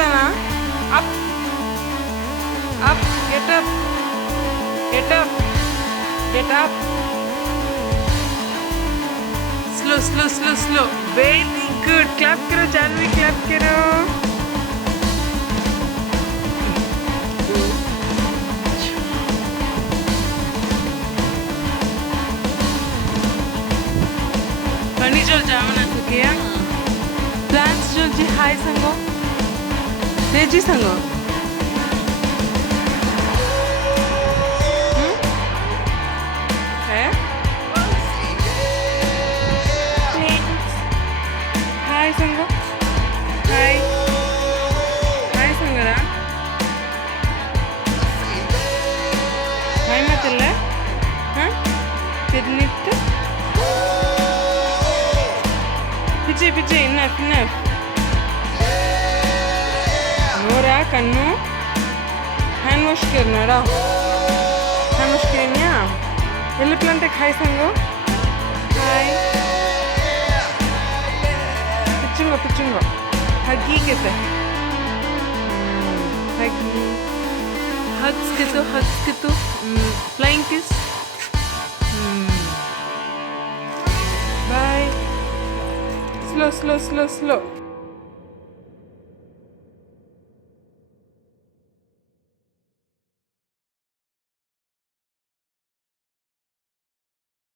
Sana. Up. Up. Get up. Get up. Get up. Slow, slow, slow, slow. Very good. Clap karo, Jaanavi. Clap karo. Pani jol jamana sukiya. Plants jol ji hi sango. Reji sango. Eh? Hi sango. Hi. Hi sangara. Hi matilla. Huh? Tidnitte. Pichi, enough. Nora, kannu. Hand wash करना रहा. Hand wash करनी है. Yellow plant एक hi संगो. Hi. पिचुंगो. Huggy कहते हैं. Huggy. Hugs के तो. Flying kiss. Bye. Slow.